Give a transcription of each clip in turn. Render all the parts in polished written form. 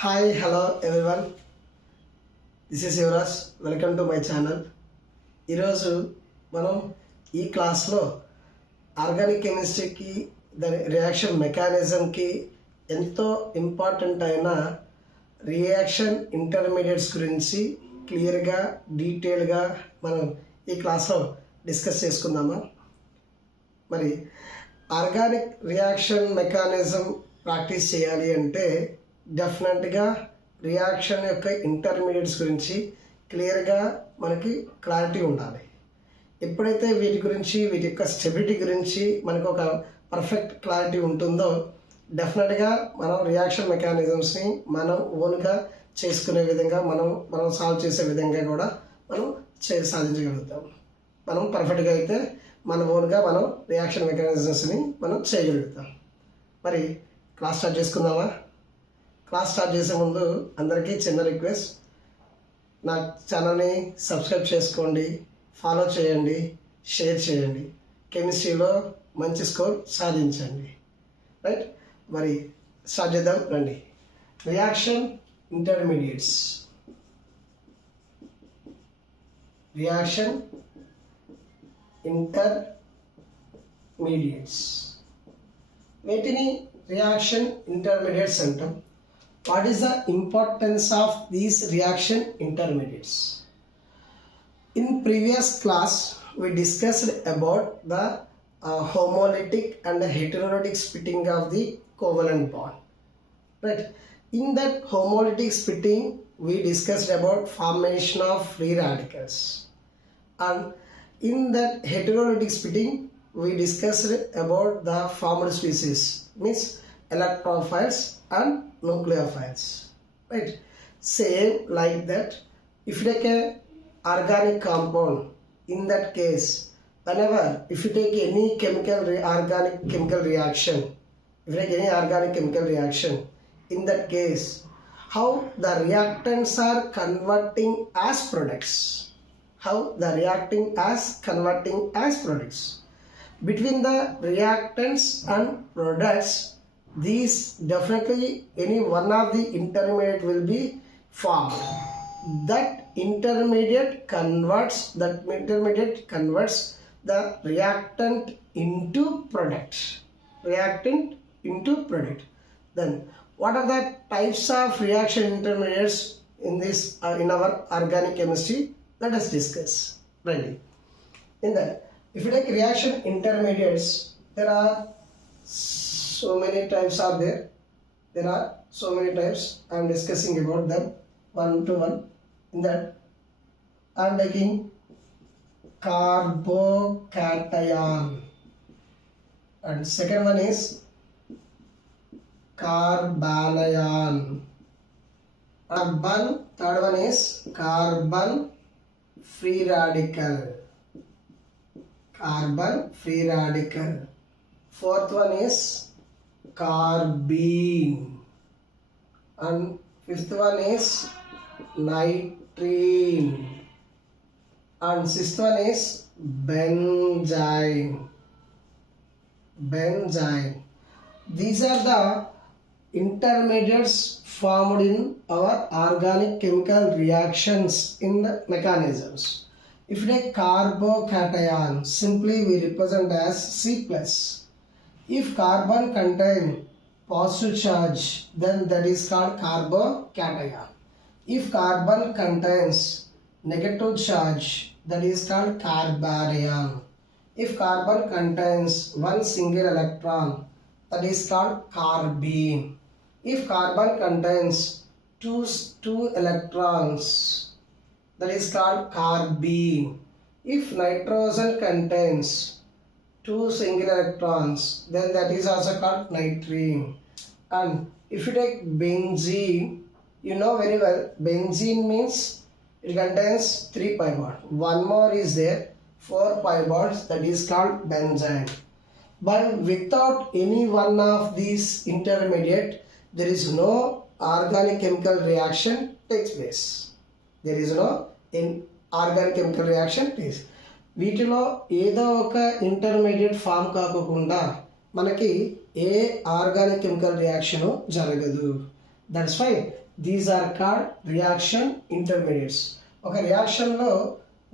Hi, hello everyone. This is Yuvraj. Welcome to my channel. ఈరోజు మనం ఈ క్లాస్లో ఆర్గానిక్ కెమిస్ట్రీకి దాని రియాక్షన్ మెకానిజంకి ఎంతో ఇంపార్టెంట్ అయిన రియాక్షన్ ఇంటర్మీడియట్స్ గురించి క్లియర్గా డీటెయిల్గా మనం ఈ క్లాస్లో డిస్కస్ చేసుకుందామా. మరి ఆర్గానిక్ రియాక్షన్ మెకానిజం ప్రాక్టీస్ చేయాలి అంటే డెఫినెట్గా రియాక్షన్ యొక్క ఇంటర్మీడియట్స్ గురించి క్లియర్గా మనకి క్లారిటీ ఉండాలి. ఎప్పుడైతే వీటి గురించి వీటి యొక్క స్టెబిలిటీ గురించి మనకు ఒక పర్ఫెక్ట్ క్లారిటీ ఉంటుందో డెఫినెట్గా మనం రియాక్షన్ మెకానిజమ్స్ని మనం ఓన్గా చేసుకునే విధంగా మనం సాల్వ్ చేసే విధంగా కూడా మనం సాధించగలుగుతాం. మనం పర్ఫెక్ట్గా అయితే మన ఓన్గా మనం రియాక్షన్ మెకానిజమ్స్ని మనం చేయగలుగుతాం. మరి క్లాస్ స్టార్ట్ చేసుకుందామా. క్లాస్ స్టార్ట్ చేసే ముందు అందరికీ చిన్న రిక్వెస్ట్, నా ఛానల్ని సబ్స్క్రైబ్ చేసుకోండి, ఫాలో చేయండి, షేర్ చేయండి, కెమిస్ట్రీలో మంచి స్కోర్ సాధించండి. రైట్, మరి స్టార్ట్ చేద్దాం రండి. Reaction intermediates. రియాక్షన్ ఇంటర్మీడియట్స్ వీటిని రియాక్షన్ ఇంటర్మీడియట్స్ అంటాం. What is the importance of these reaction intermediates? In previous class, we discussed about the homolytic and the heterolytic splitting of the covalent bond. Right? In that homolytic splitting, we discussed about formation of free radicals. And in that heterolytic splitting, we discussed about the formed species, means electrophiles and nucleophiles. Right, same like that. If you take a organic compound, in that case whenever if you take any organic chemical reaction, if you take any organic chemical reaction, in that case how the reactants are converting as products, between the reactants and products, these definitely any one of the intermediate will be formed. That intermediate converts the reactant into product. Then what are the types of reaction intermediates in this in our organic chemistry? Let us discuss. Ready? In that, if you take reaction intermediates, there are so many types are there. There are so many types. I am discussing about them one to one. In that, I am taking carbocation, and second one is carbanion. Third one is carbon free radical. Fourth one is carbene, and fifth one is nitrene, and sixth one is benzene. These are the intermediates formed in our organic chemical reactions in the mechanisms. If you take carbocation, simply we represent as C+. If carbon contains positive charge, then that is called carbocation. If carbon contains negative charge, that is called carbanion. If carbon contains one single electron, that is called carbene. If carbon contains two electrons, that is called carbene. If nitrogen contains two single electrons, then that is also called nitrene. And if you take benzene, you know very well, benzene means it contains 3 pi bond. One more is there, 4 pi bonds, that is called benzene. But without any one of these intermediate, there is no organic chemical reaction takes place. There is no organic chemical reaction takes. వీటిలో ఏదో ఒక intermediate form కాకుండా మనకి ఏ organic chemical reaction జరగదు. That's why these are called reaction intermediates. ఒక రియాక్షన్లో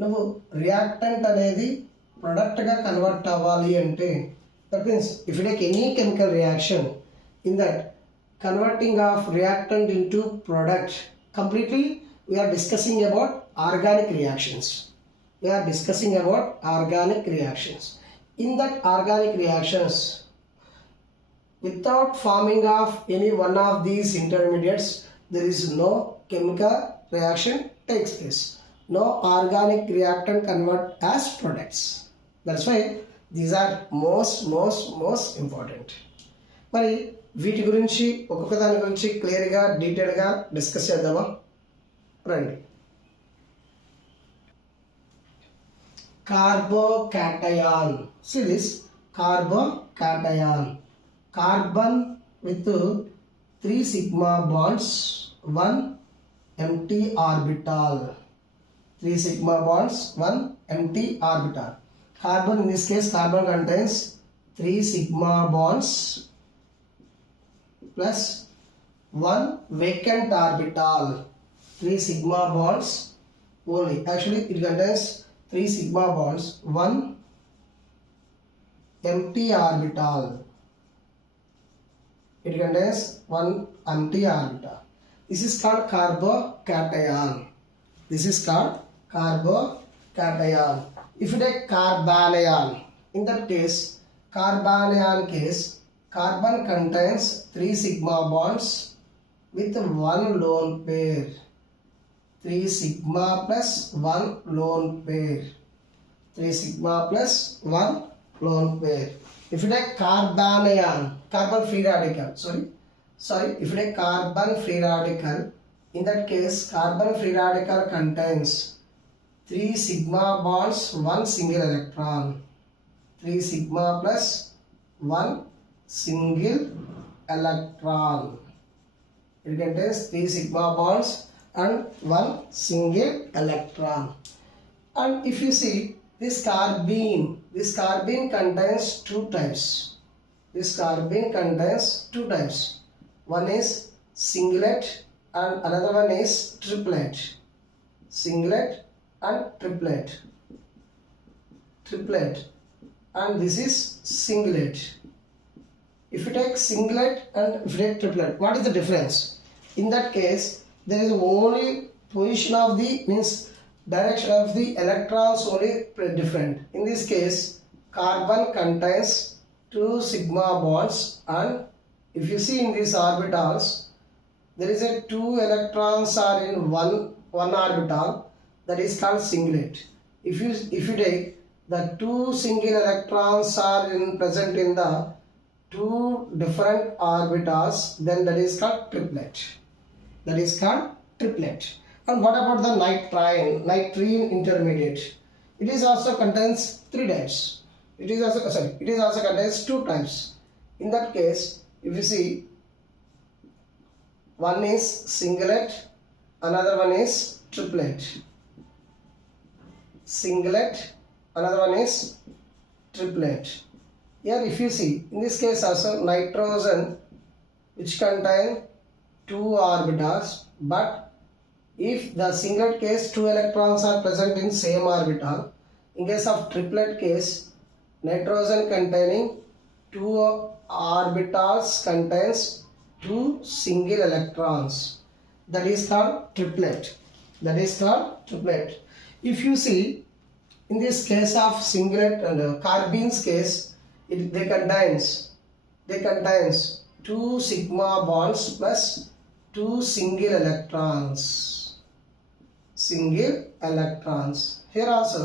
నువ్వు రియాక్టెంట్ అనేది ప్రొడక్ట్గా కన్వర్ట్ అవ్వాలి అంటే, that means if you take any chemical reaction, in that converting of reactant into product, completely we are discussing about organic reactions. We are discussing about organic reactions. In that organic reactions, without forming of any one of these intermediates, there is no chemical reaction takes place. No organic reactant convert as products. That's why these are most important. మరి వీటి గురించి ఒక్కొక్క దాని గురించి క్లియర్గా డీటెయిల్గా discuss చేద్దామా? రండి. Carbocation. See this carbocation. Carbon with 3 sigma bonds, 1 empty orbital. 3 sigma bonds, 1 empty orbital. Carbon, in this case carbon contains 3 sigma bonds plus 1 vacant orbital. 3 sigma bonds only. Actually it contains 3 sigma bonds, 1 empty orbital. It contains 1 empty orbital. This is called carbocation. This is called carbocation. If you take carbanion, in that case, carbanion case, carbon contains 3 sigma bonds with 1 lone pair. 3 sigma plus 1 lone pair. 3 sigma plus 1 lone pair. If you take carbanion, carbon free radical, if you take carbon free radical, in that case carbon free radical contains 3 sigma bonds, 1 single electron. 3 sigma plus 1 single electron. It contains 3 sigma bonds and 1 single electron. And if you see this carbene contains 2 types. This carbene contains 2 types. One is singlet and another one is triplet. Singlet and triplet. And this is singlet. If you take singlet and if you take triplet, what is the difference? In that case, there is only position of the direction of the electrons only different. In this case, carbon contains 2 sigma bonds, and if you see in these orbitals, there is a 2 electrons are in one orbital, that is called singlet. If you take the 2 single electrons are present in the 2 different orbitals, then that is called triplet. And what about the nitrine intermediate? It is also contains 3 types. It is also contains 2 types. In that case, if you see, one is singlet, another one is triplet. Singlet, another one is triplet. Here if you see, in this case also nitrogen, which contain 2 orbitals, but if the singlet case 2 electrons are present in same orbital. In case of triplet case, nitrogen containing 2 orbitals contains 2 single electrons. That is called triplet. If you see, in this case of singlet and carbene's case, they contains 2 sigma bonds plus 2 single electrons. Here also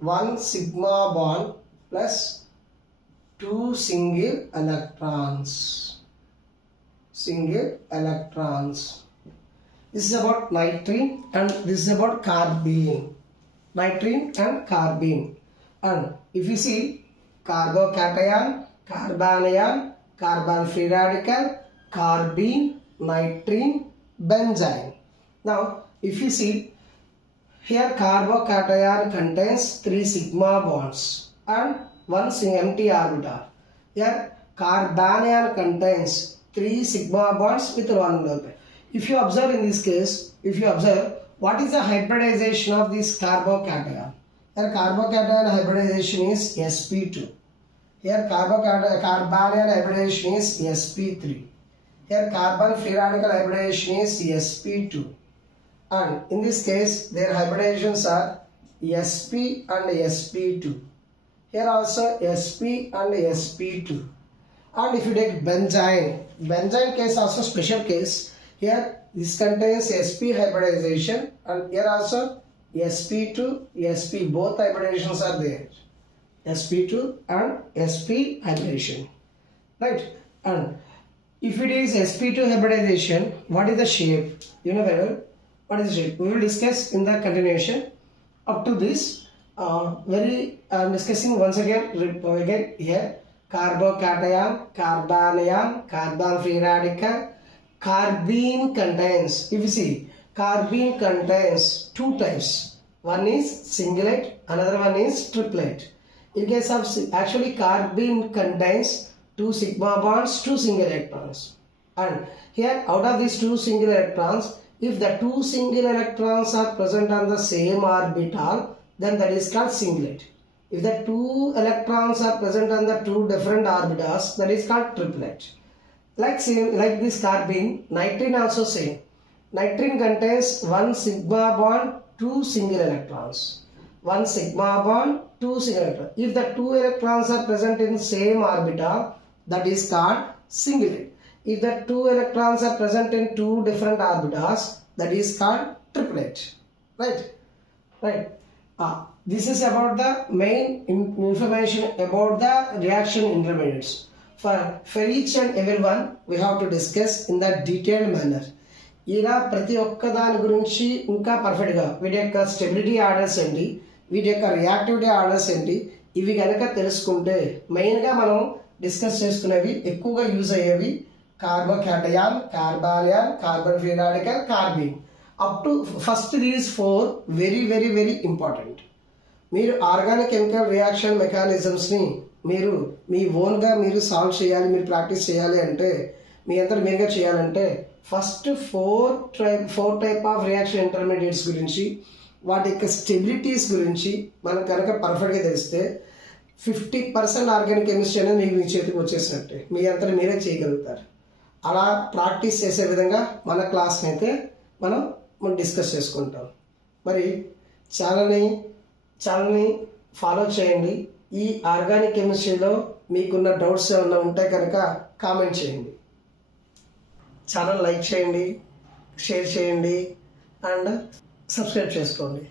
1 sigma bond plus 2 single electrons. This is about nitrine and this is about carbene. And if you see carbocation, carbanion, carbon free radical, carbene, nitrine, benzene. Now if you see here, carbocation contains 3 sigma bonds and 1 empty orbital. Here carbanion contains 3 sigma bonds with 1 lone pair. If you observe in this case, if you observe, what is the hybridization of this carbocation? Here carbocation hybridization is sp2. Here carbanion hybridization is sp3. Here carbon free radical hybridization is sp2. And in this case, their hybridizations are sp and sp2. Here also sp and sp2. And if you take benzene case also special case. Here this contains sp hybridization, and here also sp2, sp, both hybridizations are there. sp2 and sp hybridization, right? And if it is sp2 hybridization, what is the shape? You know very well what is the shape. We will discuss in the continuation. Up to this, I am discussing once again here. Carbocation, carbanion, carbon free radical. Carbene contains, if you see, carbene contains two types. One is singlet, another one is triplet. In case of, actually carbene contains 2 sigma bonds, 2 single electrons. And here out of these 2 single electrons, if the 2 single electrons are present on the same orbital, then that is called singlet. If the 2 electrons are present on the 2 different orbitals, that is called triplet. Like this carbene, nitrine also same. Nitrine contains 1 sigma bond, 2 single electrons. 1 sigma bond, 2 single electrons. If the 2 electrons are present in same orbital, that is called singlet. If the 2 electrons are present in 2 different orbitals, that is called triplet. Right? This is about the main information about the reaction intermediates. For each and every one, we have to discuss in the detailed manner. ఇలా ప్రతి ఒక్క దాని గురించి ఇంకా పర్ఫెక్ట్గా వీటి యొక్క stability orders ఏంటి, వీటి యొక్క రియాక్టివిటీ ఆర్డర్స్ ఏంటి, ఇవి కనుక తెలుసుకుంటే మెయిన్గా మనం డిస్కస్ చేసుకునేవి ఎక్కువగా యూజ్ అయ్యేవి carbocation, carbanion, carbon free radical, carbene. Up to first these 4 very very very important. మీరు ఆర్గానిక్ కెమికల్ రియాక్షన్ మెకానిజమ్స్ని మీరు మీ ఓన్గా మీరు సాల్వ్ చేయాలి, మీరు ప్రాక్టీస్ చేయాలి అంటే, మీ అంతా మీరుగా చేయాలంటే first 4 type of reaction intermediates గురించి, వాటి యొక్క స్టెబిలిటీస్ గురించి మనం కనుక పర్ఫెక్ట్గా తెలిస్తే 50% ఆర్గానిక్ కెమిస్ట్రీ అనేది మీకు మీ చేతికి వచ్చేసినట్టే, మీ అంతా మీరే చేయగలుగుతారు. అలా ప్రాక్టీస్ చేసే విధంగా మన క్లాస్ని అయితే మనం డిస్కస్ చేసుకుంటాం. మరి ఛానల్ని ఫాలో చేయండి. ఈ ఆర్గానిక్ కెమిస్ట్రీలో మీకున్న డౌట్స్ ఏమైనా ఉంటే కనుక కామెంట్ చేయండి. ఛానల్ లైక్ చేయండి, షేర్ చేయండి అండ్ సబ్స్క్రైబ్ చేసుకోండి.